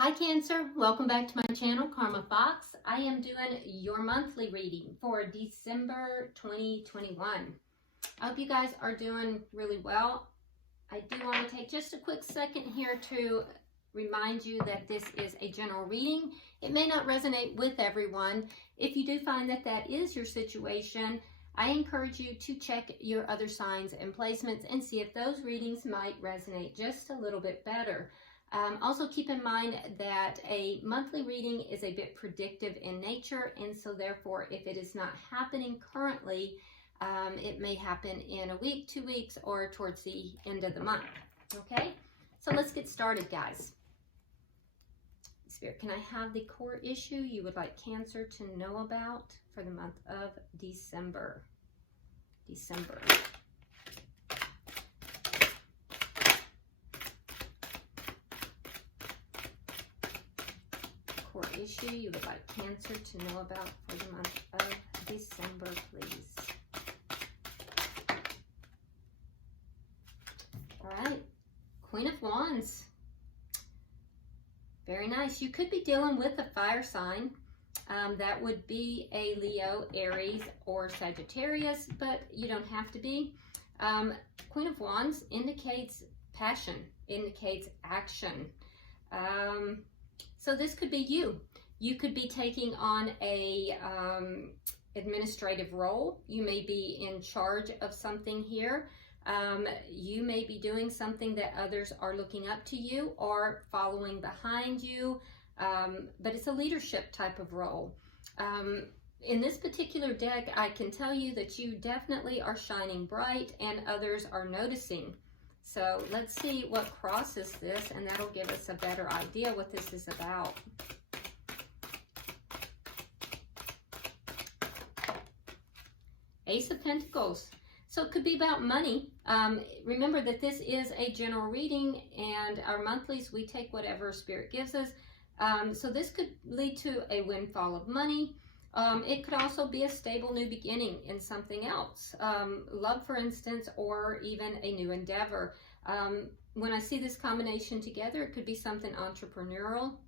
Hi Cancer, welcome back to my channel, Karma Fox. I am doing your monthly reading for December 2021. I hope you guys are doing really well. I do want to take just a quick second here to remind you that this is a general reading. It may not resonate with everyone. If you do find that that is your situation, I encourage you to check your other signs and placements and see if those readings might resonate just a little bit better. Also keep in mind that a monthly reading is a bit predictive in nature, and so therefore if it is not happening currently, it may happen in a week, 2 weeks, or towards the end of the month. Okay, so let's get started, guys. Spirit, can I have the core issue you would like Cancer to know about for the month of December? Issue you would like Cancer to know about for the month of December, please. All right, Queen of Wands. Very nice. You could be dealing with a fire sign. That would be a Leo, Aries, or Sagittarius, but you don't have to be. Queen of Wands indicates passion, indicates action. So this could be you. You could be taking on a administrative role. You may be in charge of something here. You may be doing something that others are looking up to you or following behind you, but it's a leadership type of role. In this particular deck, I can tell you that you definitely are shining bright and others are noticing. So let's see what crosses this, and that'll give us a better idea what this is about. Ace of Pentacles. So it could be about money. Remember that this is a general reading, and our monthlies, we take whatever Spirit gives us. So this could lead to a windfall of money. It could also be a stable new beginning in something else. Love, for instance, or even a new endeavor. When I see this combination together, it could be something entrepreneurial.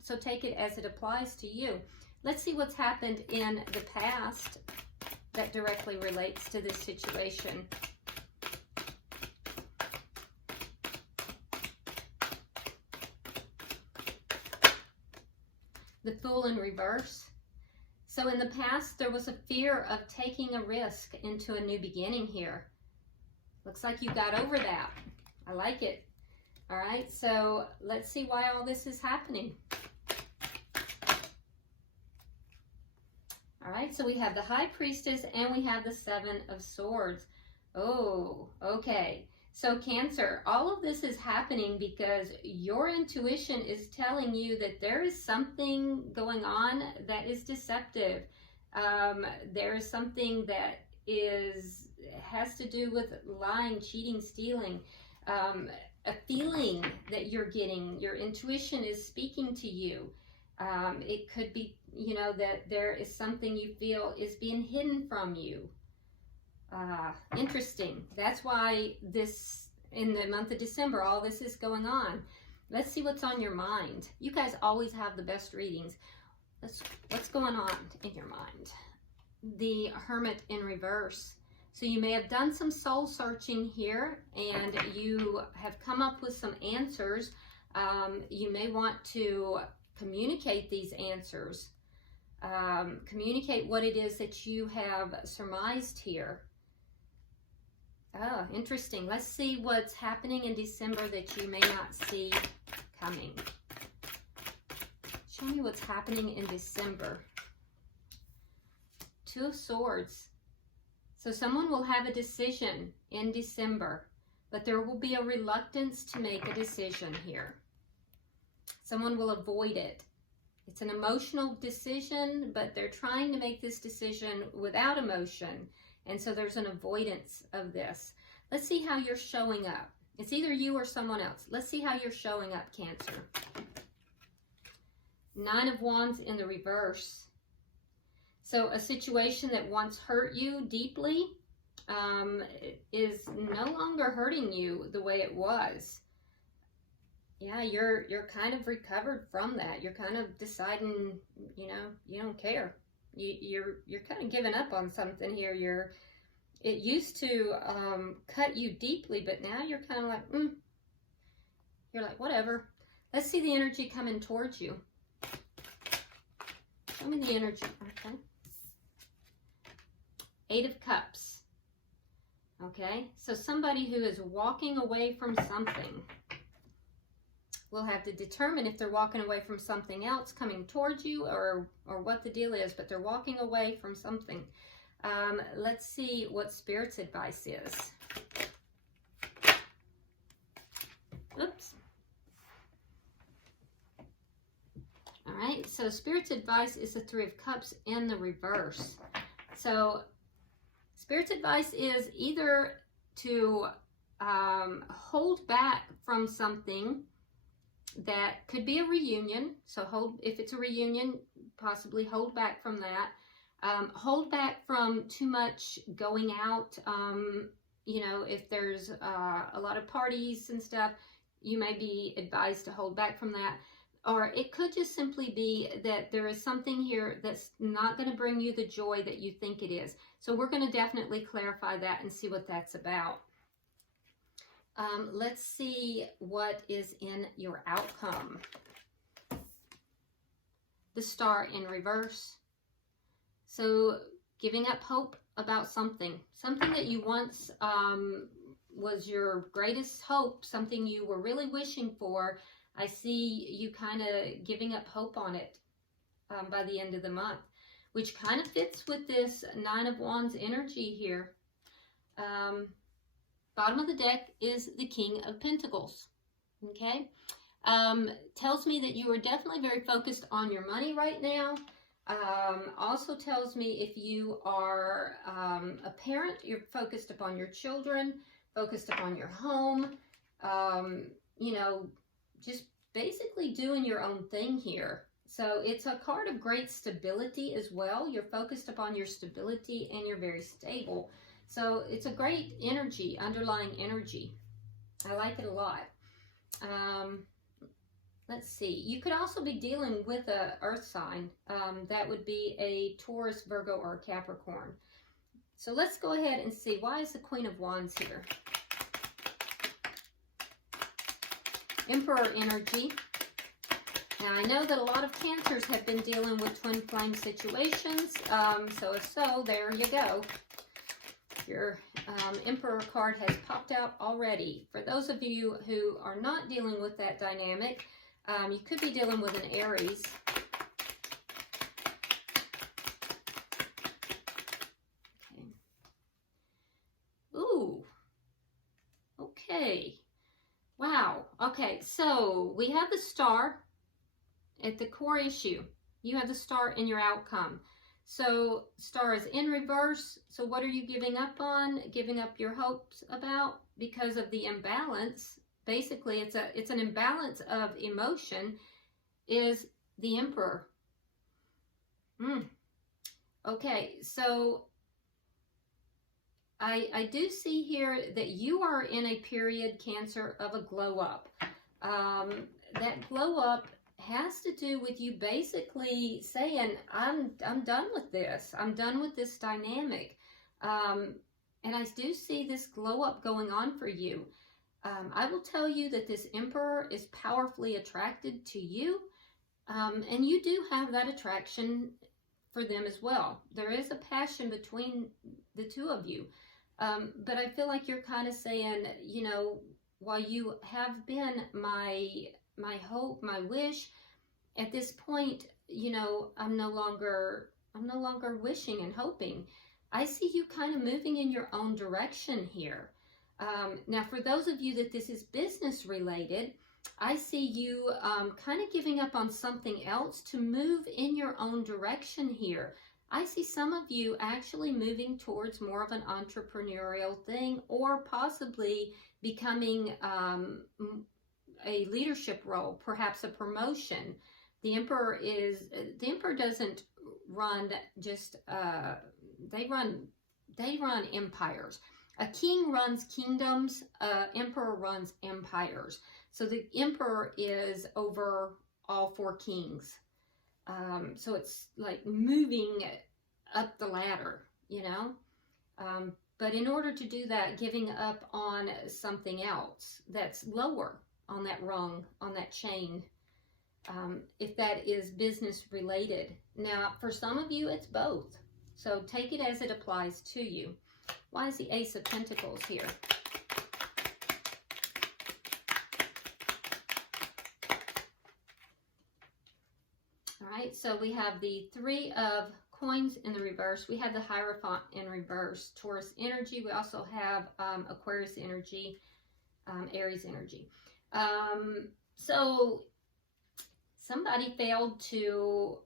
So take it as it applies to you. Let's see what's happened in the past that directly relates to this situation. The Fool in reverse. So in the past, there was a fear of taking a risk into a new beginning here. Looks like you got over that. I like it. All right, so let's see why all this is happening. All right, so we have the High Priestess and we have the Seven of Swords. Oh, okay. So Cancer, all of this is happening because your intuition is telling you that there is something going on that is deceptive. There is something that has to do with lying, cheating, stealing. A feeling that you're getting, your intuition is speaking to you. It could be, you know, that there is something you feel is being hidden from you. Interesting. That's why this, in the month of December, all this is going on. Let's see what's on your mind. You guys always have the best readings. What's going on in your mind? The Hermit in reverse. So you may have done some soul searching here and you have come up with some answers. You may want to communicate these answers. Communicate what it is that you have surmised here. Oh, interesting. Let's see what's happening in December that you may not see coming. Show me what's happening in December. Two of Swords. So someone will have a decision in December, but there will be a reluctance to make a decision here. Someone will avoid it. It's an emotional decision, but they're trying to make this decision without emotion. And so there's an avoidance of this. Let's see how you're showing up. It's either you or someone else. Let's see how you're showing up, Cancer. Nine of Wands in the reverse. So a situation that once hurt you deeply is no longer hurting you the way it was. yeah, you're kind of recovered from that. You're kind of deciding, you know, you don't care. You're kind of giving up on something here. It used to cut you deeply, but now you're kind of like, you're like, whatever. Let's see the energy coming towards you. Show me the energy. Okay. 8 of Cups. Okay, so somebody who is walking away from something. We'll have to determine if they're walking away from something else coming towards you, or what the deal is, but they're walking away from something. Let's see what Spirit's advice is. Oops. All right, so Spirit's advice is the 3 of Cups in the reverse. So Spirit's advice is either to hold back from something that could be a reunion. So if it's a reunion, possibly hold back from that. Hold back from too much going out. You know, if there's a lot of parties and stuff, you may be advised to hold back from that. Or it could just simply be that there is something here that's not going to bring you the joy that you think it is. So we're going to definitely clarify that and see what that's about. Let's see what is in your outcome. The Star in reverse. So giving up hope about something. Something that you once was your greatest hope. Something you were really wishing for. I see you kind of giving up hope on it by the end of the month, which kind of fits with this 9 of Wands energy here. Bottom of the deck is the King of Pentacles, okay? Tells me that you are definitely very focused on your money right now. Also tells me if you are a parent, you're focused upon your children, focused upon your home, you know, just basically doing your own thing here. So it's a card of great stability as well. You're focused upon your stability and you're very stable. So it's a great energy, underlying energy. I like it a lot. Let's see. You could also be dealing with a earth sign. That would be a Taurus, Virgo, or a Capricorn. So let's go ahead and see. Why is the Queen of Wands here? Emperor energy. Now, I know that a lot of Cancers have been dealing with twin flame situations. So if so, there you go. Your Emperor card has popped out already. For those of you who are not dealing with that dynamic, you could be dealing with an Aries. Okay. Ooh. Okay. Wow. Okay, so we have the Star at the core issue. You have the Star in your outcome. So Star is in reverse. So what are you giving up on? Giving up your hopes about because of the imbalance. Basically, it's an imbalance of emotion is the Emperor. Okay, so I do see here that you are in a period, Cancer, of a glow up. That glow up has to do with you basically saying, I'm done with this. I'm done with this dynamic. And I do see this glow up going on for you. I will tell you that this Emperor is powerfully attracted to you. And you do have that attraction for them as well. There is a passion between the two of you. But I feel like you're kind of saying, you know, while you have been my hope, my wish, at this point, you know, I'm no longer wishing and hoping. I see you kind of moving in your own direction here. Now, for those of you that this is business related, I see you kind of giving up on something else to move in your own direction here. I see some of you actually moving towards more of an entrepreneurial thing, or possibly becoming a leadership role, perhaps a promotion. The Emperor doesn't run just they run empires. A king runs kingdoms, Emperor runs empires. So the Emperor is over all 4 kings. So it's like moving up the ladder, you know. But in order to do that, giving up on something else that's lower on that rung, on that chain, if that is business related. Now, for some of you, it's both. So take it as it applies to you. Why is the Ace of Pentacles here? All right, so we have the 3 of Coins in the reverse. We have the Hierophant in reverse. Taurus energy. We also have Aquarius energy, Aries energy. So somebody failed to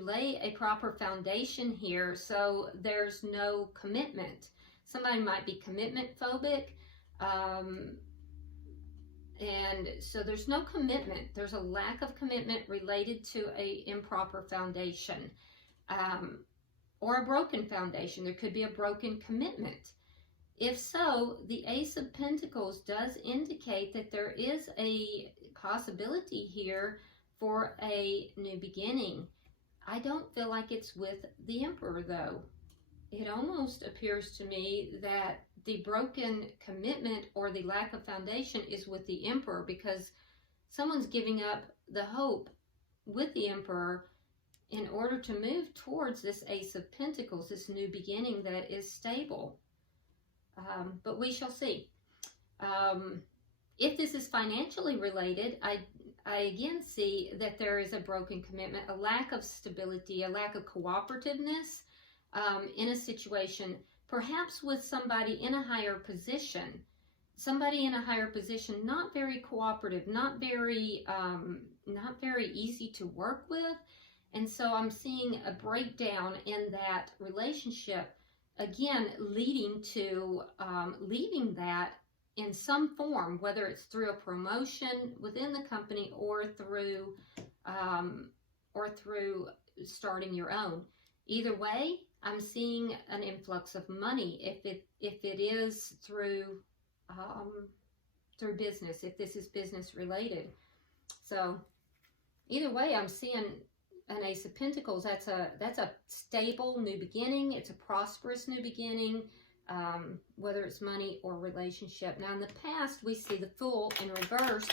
lay a proper foundation here, so there's no commitment. Somebody might be commitment phobic, and so there's no commitment. There's a lack of commitment related to a improper foundation, or a broken foundation. There could be a broken commitment. If so, the Ace of Pentacles does indicate that there is a possibility here for a new beginning. I don't feel like it's with the Emperor, though. It almost appears to me that the broken commitment or the lack of foundation is with the Emperor, because someone's giving up the hope with the Emperor in order to move towards this Ace of Pentacles, this new beginning that is stable. But we shall see. If this is financially related, I again see that there is a broken commitment, a lack of stability, a lack of cooperativeness in a situation, perhaps with somebody in a higher position. Somebody in a higher position, not very cooperative, not very easy to work with. And so I'm seeing a breakdown in that relationship, again, leading to leaving that in some form, whether it's through a promotion within the company or through starting your own. Either way, I'm seeing an influx of money. If it is through business, if this is business related. So either way, I'm seeing an Ace of Pentacles. That's a stable new beginning. It's a prosperous new beginning, whether it's money or relationship. Now in the past, we see the Fool in reverse,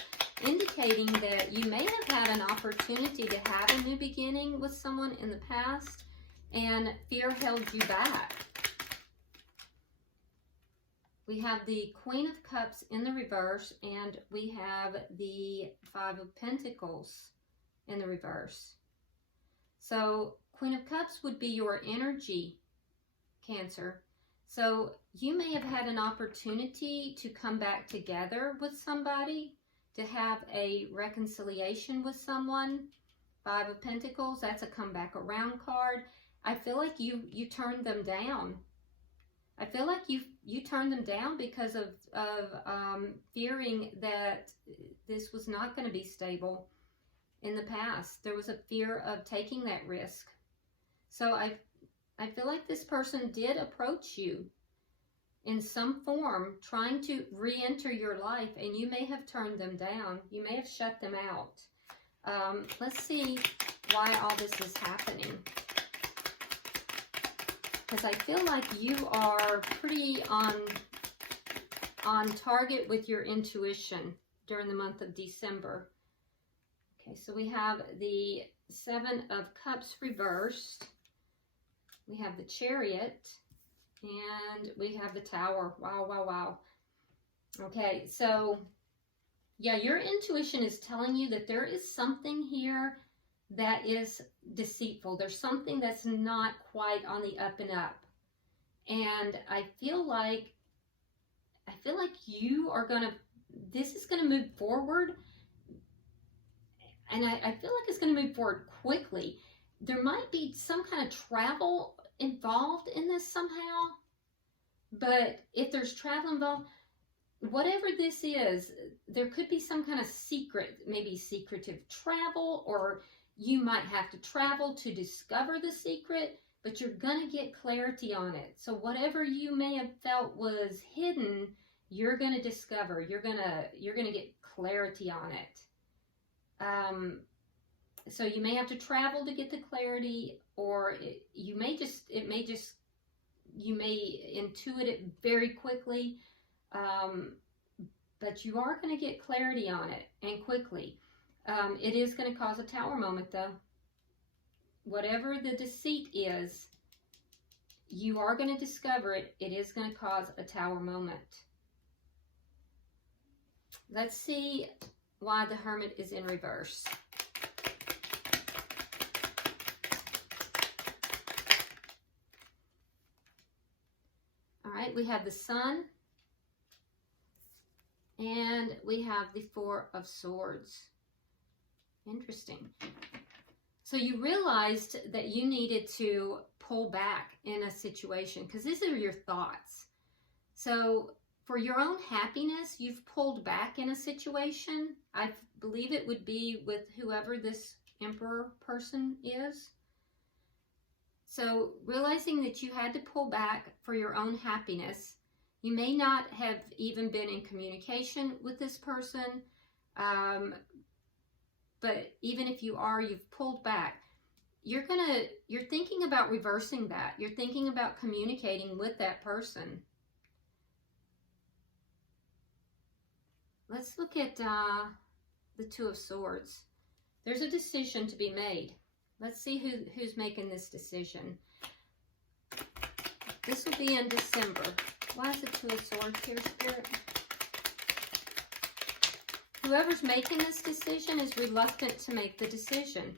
indicating that you may have had an opportunity to have a new beginning with someone in the past, and fear held you back. We have the Queen of Cups in the reverse, and we have the 5 of Pentacles in the reverse. So Queen of Cups would be your energy, Cancer. So you may have had an opportunity to come back together with somebody, to have a reconciliation with someone. 5 of Pentacles, that's a come back around card. I feel like you turned them down. I feel like you turned them down because of fearing that this was not going to be stable. In the past, there was a fear of taking that risk. So I feel like this person did approach you in some form, trying to re-enter your life, and you may have turned them down. You may have shut them out. Let's see why all this is happening. Because I feel like you are pretty on target with your intuition during the month of December. Okay, so we have the 7 of Cups reversed. We have the Chariot, and we have the Tower. Wow, wow, wow. Okay, so yeah, your intuition is telling you that there is something here that is deceitful. There's something that's not quite on the up and up. And I feel like you are going to, this is going to move forward. And I feel like it's going to move forward quickly. There might be some kind of travel involved in this somehow. But if there's travel involved, whatever this is, there could be some kind of secret, maybe secretive travel, or you might have to travel to discover the secret, but you're going to get clarity on it. So whatever you may have felt was hidden, you're going to discover. You're going to get clarity on it. So you may have to travel to get the clarity, or you may intuit it very quickly, but you are going to get clarity on it, and quickly. It is going to cause a Tower moment, though. Whatever the deceit is, you are going to discover it. It is going to cause a Tower moment. Let's see why the Hermit is in reverse. All right, we have the Sun, and we have the Four of Swords. Interesting. So you realized that you needed to pull back in a situation, because these are your thoughts. So for your own happiness, you've pulled back in a situation. I believe it would be with whoever this Emperor person is. So realizing that you had to pull back for your own happiness, you may not have even been in communication with this person, but even if you are, you've pulled back. You're thinking about reversing that. You're thinking about communicating with that person. Let's look at the Two of Swords. There's a decision to be made. Let's see who's making this decision. This will be in December. Why is the Two of Swords here, Spirit? Whoever's making this decision is reluctant to make the decision.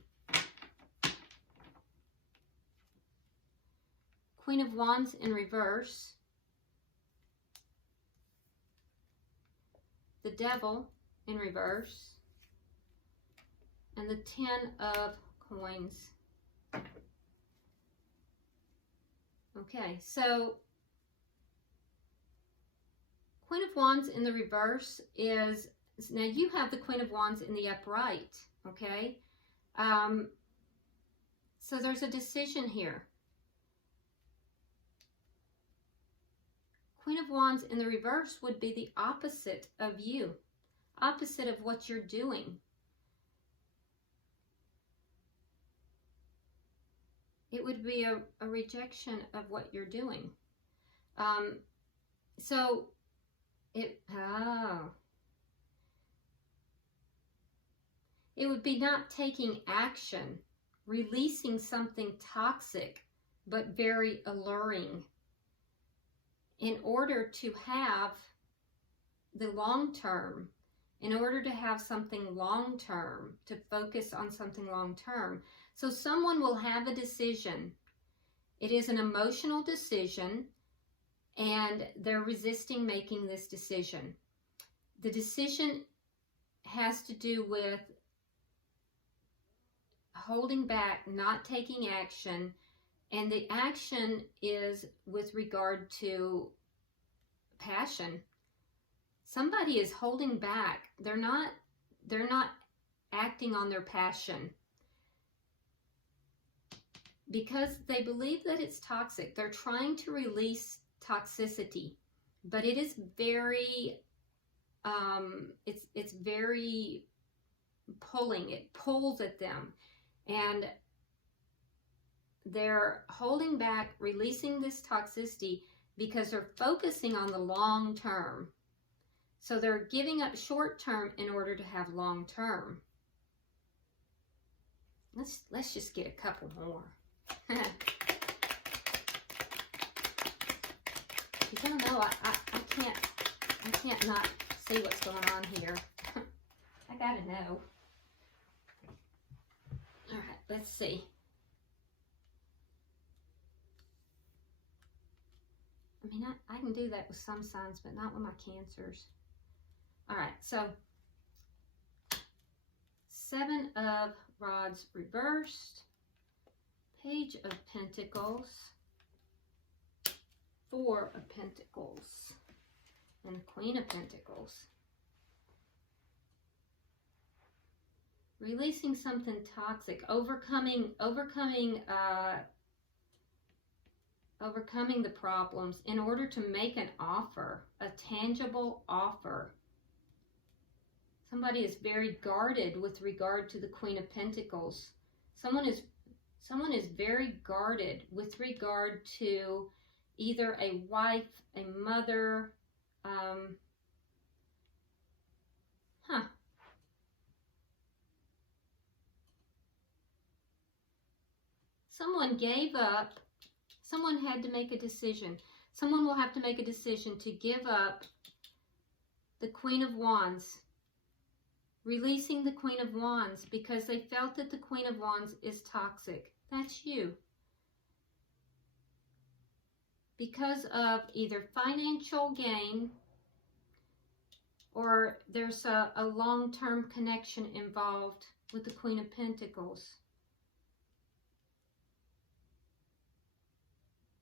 Queen of Wands in reverse. The Devil in reverse. And the Ten of Coins. Okay, so Queen of Wands in the reverse is, now you have the Queen of Wands in the upright, okay? So there's a decision here. Queen of Wands in the reverse would be the opposite of you, opposite of what you're doing. It would be a rejection of what you're doing. It would be not taking action, releasing something toxic, but very alluring, in order to have the long term, in order to have something long term, to focus on something long term. So someone will have a decision. It is an emotional decision, and they're resisting making this decision. The decision has to do with holding back, not taking action, and the action is with regard to passion. Somebody is holding back. They're not acting on their passion because they believe that it's toxic. They're trying to release toxicity, but it is very it's very pulling. It pulls at them, and they're holding back, releasing this toxicity because they're focusing on the long term. So they're giving up short term in order to have long term. Let's just get a couple more. You don't know, I can't not see what's going on here. I gotta know. All right, let's see. I mean, I can do that with some signs, but not with my Cancers. All right, so Seven of Rods reversed, Page of Pentacles, Four of Pentacles, and the Queen of Pentacles. Releasing something toxic, overcoming the problems in order to make an offer, a tangible offer. Somebody is very guarded with regard to the Queen of Pentacles. Someone is very guarded with regard to either a wife, a mother, Someone gave up. Someone had to make a decision. Someone will have to make a decision to give up the Queen of Wands, releasing the Queen of Wands because they felt that the Queen of Wands is toxic. That's you. Because of either financial gain or there's a long-term connection involved with the Queen of Pentacles.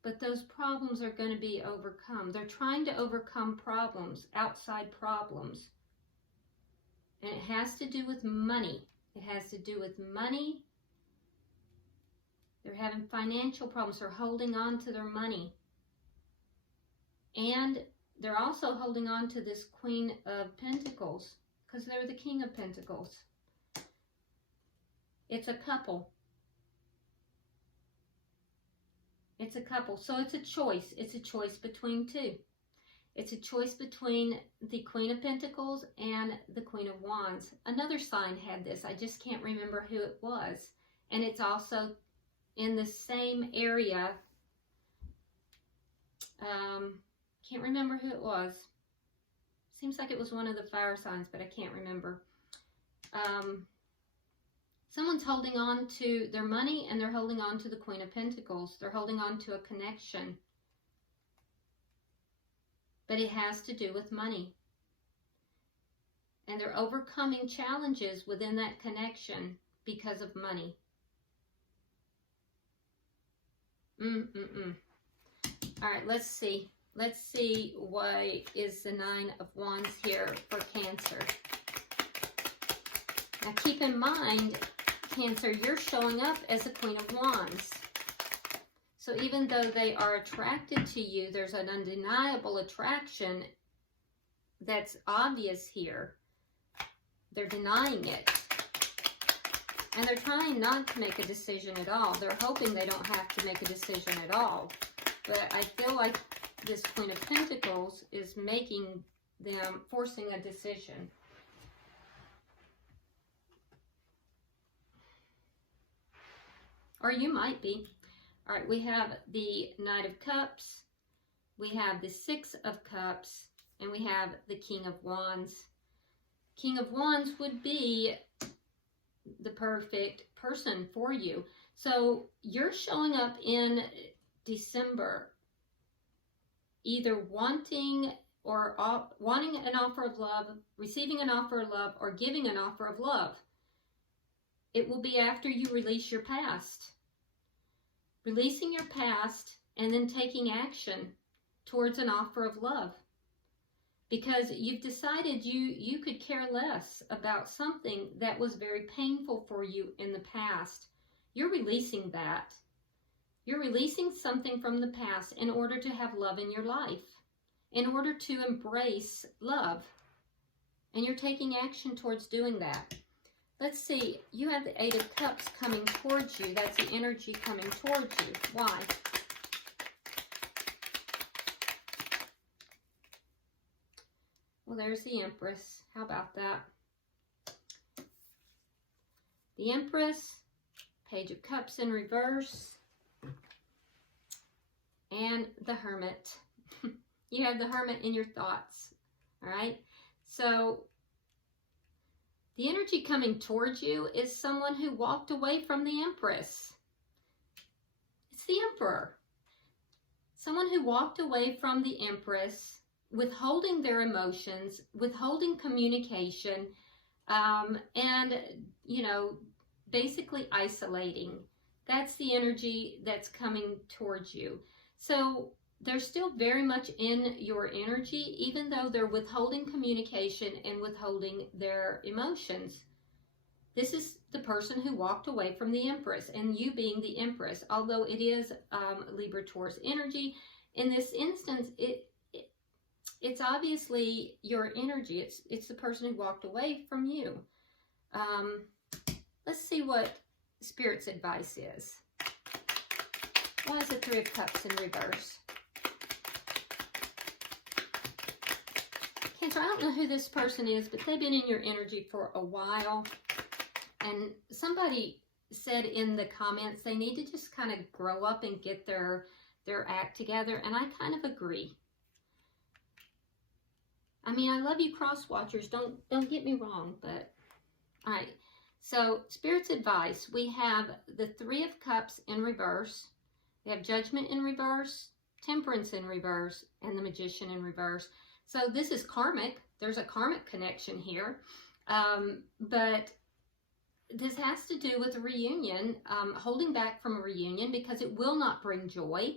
But those problems are going to be overcome. They're trying to overcome problems, outside problems. And it has to do with money. It has to do with money. They're having financial problems. They're holding on to their money. And they're also holding on to this Queen of Pentacles because they're the King of Pentacles. It's a couple. It's a couple. So it's a choice. It's a choice between two. It's a choice between the Queen of Pentacles and the Queen of Wands. Another sign had this. I just can't remember who it was. And it's also in the same area. Can't remember who it was. Seems like it was one of the fire signs, but I can't remember. Someone's holding on to their money and they're holding on to the Queen of Pentacles. They're holding on to a connection. But it has to do with money. And they're overcoming challenges within that connection because of money. All right, let's see. Let's see why is the Nine of Wands here for Cancer. Now keep in mind, Cancer, you're showing up as a Queen of Wands. So even though they are attracted to you, there's an undeniable attraction that's obvious here. They're denying it. And they're trying not to make a decision at all. They're hoping they don't have to make a decision at all. But I feel like this Queen of Pentacles is making them, forcing a decision. Or you might be. All right, we have the Knight of Cups, we have the Six of Cups, and we have the King of Wands. King of Wands would be the perfect person for you. So you're showing up in December either wanting an offer of love, receiving an offer of love, or giving an offer of love. It will be after you release your past. Releasing your past and then taking action towards an offer of love. Because you've decided you could care less about something that was very painful for you in the past. You're releasing that. You're releasing something from the past in order to have love in your life, in order to embrace love. And you're taking action towards doing that. Let's see, you have the Eight of Cups coming towards you. That's the energy coming towards you. Why? Well, there's the Empress. How about that? The Empress, Page of Cups in reverse, and the Hermit. You have the Hermit in your thoughts, all right? So the energy coming towards you is someone who walked away from the Empress. It's the Emperor. Someone who walked away from the Empress, withholding their emotions, withholding communication, and, you know, basically isolating. That's the energy that's coming towards you. So they're still very much in your energy, even though they're withholding communication and withholding their emotions. This is the person who walked away from the Empress, and you being the Empress, although it is Libra Taurus energy. In this instance, it's obviously your energy. It's the person who walked away from you. Let's see what Spirit's advice is. Why is the Three of Cups in reverse? Cancer, I don't know who this person is, but they've been in your energy for a while. And somebody said in the comments they need to just kind of grow up and get their act together, and I kind of agree. I mean, I love you cross watchers, don't get me wrong, but all right. So Spirit's advice, we have the Three of Cups in reverse, we have Judgment in reverse, Temperance in reverse, and the Magician in reverse. So this is karmic. There's a karmic connection here, but this has to do with a reunion, holding back from a reunion because it will not bring joy.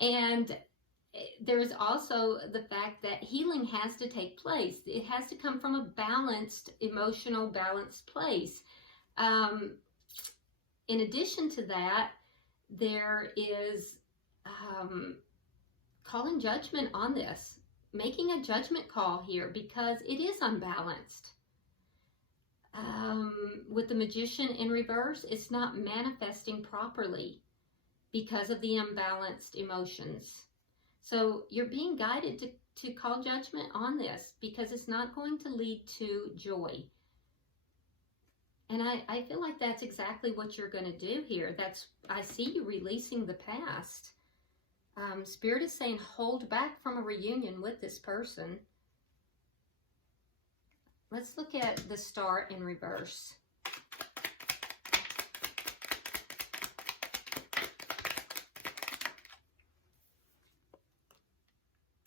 And there's also the fact that healing has to take place. It has to come from a balanced, emotional, balanced place. In addition to that, there is calling judgment on this, making a judgment call here because it is unbalanced. With the Magician in reverse, it's not manifesting properly because of the imbalanced emotions. So you're being guided to call judgment on this because it's not going to lead to joy. And I feel like that's exactly what you're going to do here. I see you releasing the past. Spirit is saying hold back from a reunion with this person. Let's look at the Star in reverse.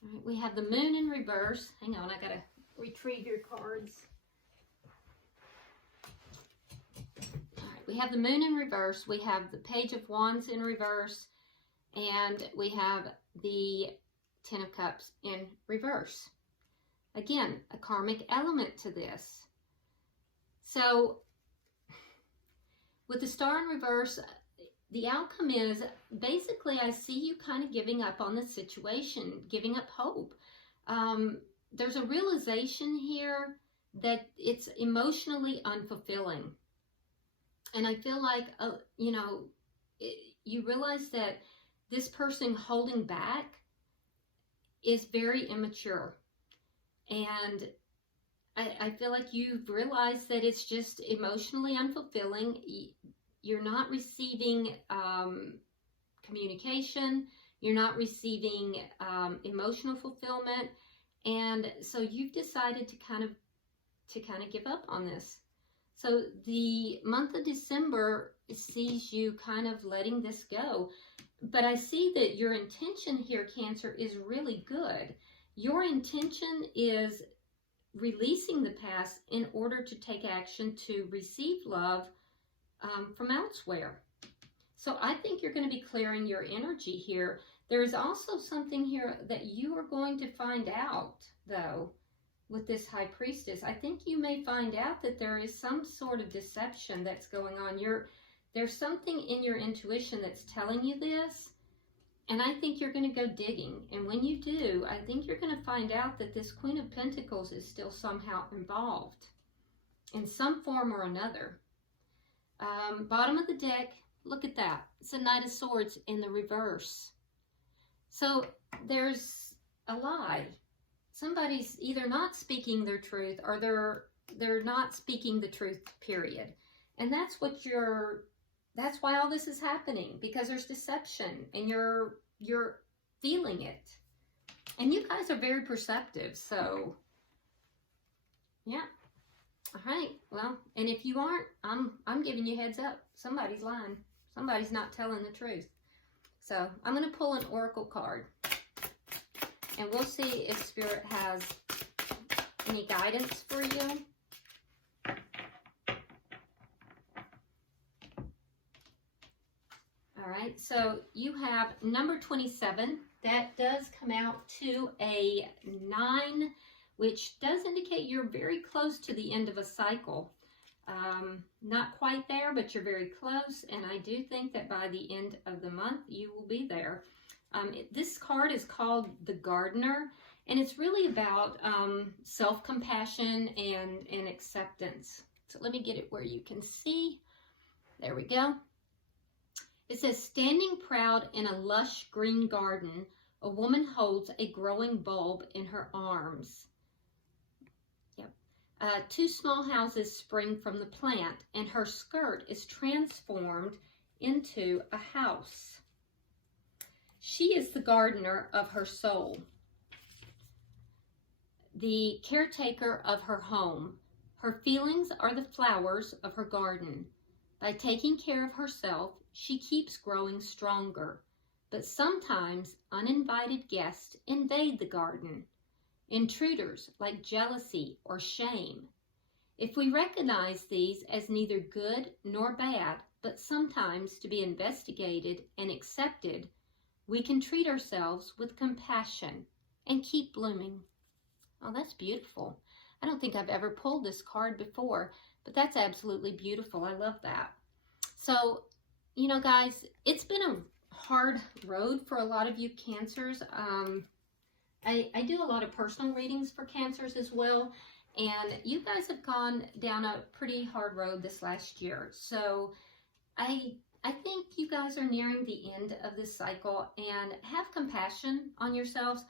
All right, we have the Moon in reverse. Hang on, I gotta retrieve your cards. All right, we have the Moon in reverse. We have the Page of Wands in reverse. And we have the Ten of Cups in reverse. Again, a karmic element to this. So, with the Star in reverse, the outcome is, basically, I see you kind of giving up on the situation, giving up hope. There's a realization here that it's emotionally unfulfilling. And I feel like, you realize that this person holding back is very immature. And I feel like you've realized that it's just emotionally unfulfilling. You're not receiving communication. You're not receiving emotional fulfillment. And so you've decided to kind of give up on this. So the month of December sees you kind of letting this go. But I see that your intention here, Cancer, is really good. Your intention is releasing the past in order to take action to receive love from elsewhere. So I think you're going to be clearing your energy here. There is also something here that you are going to find out, though, with this High Priestess. I think you may find out that there is some sort of deception that's going on. There's something in your intuition that's telling you this, and I think you're going to go digging. And when you do, I think you're going to find out that this Queen of Pentacles is still somehow involved in some form or another. Bottom of the deck, look at that. It's a Knight of Swords in the reverse. So there's a lie. Somebody's either not speaking their truth or they're not speaking the truth, period. And that's why all this is happening, because there's deception and you're feeling it. And you guys are very perceptive, so yeah. All right, well, and if you aren't, I'm giving you heads up. Somebody's lying. Somebody's not telling the truth. So I'm going to pull an oracle card, and we'll see if Spirit has any guidance for you. All right, so you have number 27. That does come out to a 9, which does indicate you're very close to the end of a cycle. Not quite there, but you're very close, and I do think that by the end of the month, you will be there. This card is called the Gardener, and it's really about self-compassion and acceptance. So let me get it where you can see. There we go. It says, standing proud in a lush green garden, a woman holds a growing bulb in her arms. Yep. Two small houses spring from the plant, and her skirt is transformed into a house. She is the gardener of her soul, the caretaker of her home. Her feelings are the flowers of her garden. By taking care of herself, she keeps growing stronger. But sometimes uninvited guests invade the garden, intruders like jealousy or shame. If we recognize these as neither good nor bad, but sometimes to be investigated and accepted, we can treat ourselves with compassion and keep blooming. Oh, that's beautiful. I don't think I've ever pulled this card before, but that's absolutely beautiful. I love that. So, you know, guys, it's been a hard road for a lot of you Cancers. I do a lot of personal readings for Cancers as well, and you guys have gone down a pretty hard road this last year. So I think you guys are nearing the end of this cycle, and have compassion on yourselves.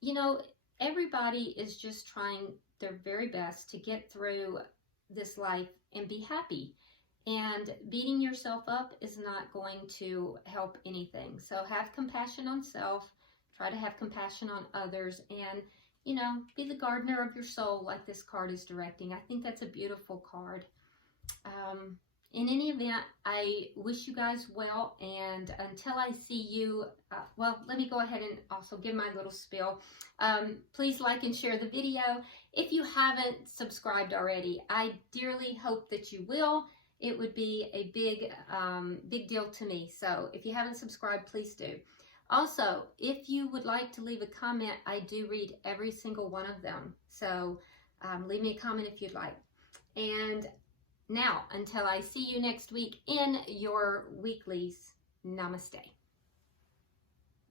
You know, everybody is just trying their very best to get through this life and be happy. And beating yourself up is not going to help anything. So have compassion on self, try to have compassion on others, and, you know, be the gardener of your soul like this card is directing. I think that's a beautiful card. In any event, I wish you guys well, and until I see you, well, let me go ahead and also give my little spiel. Please like and share the video. If you haven't subscribed already, I dearly hope that you will. It would be a big deal to me. So if you haven't subscribed, please do. Also, if you would like to leave a comment, I do read every single one of them. So leave me a comment if you'd like. And now, until I see you next week in your weeklies, namaste.